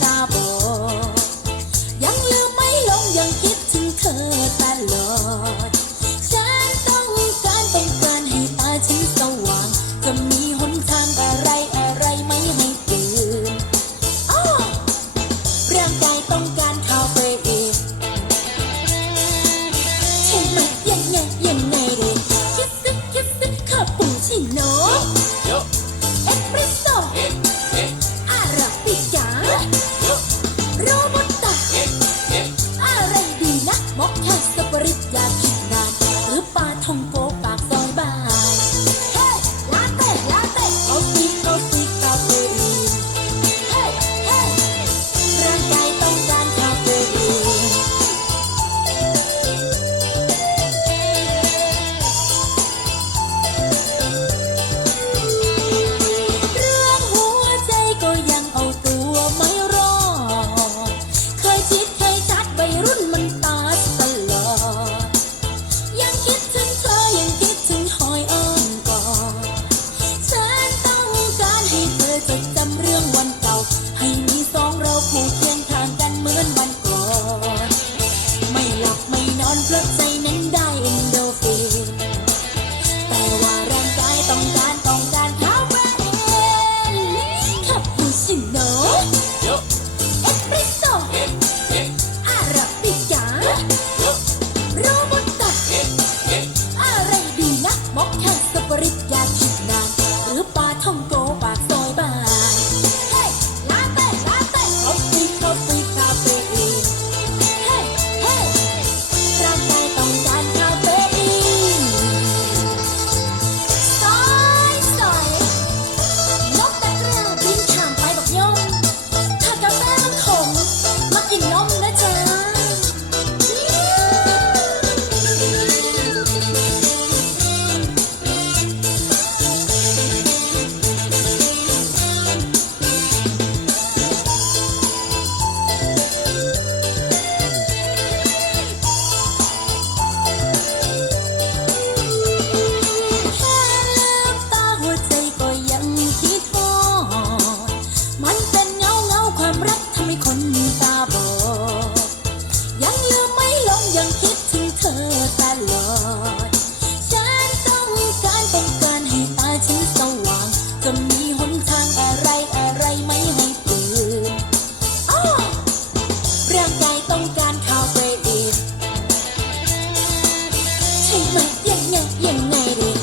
Stop. Robot. Who niño y en negro.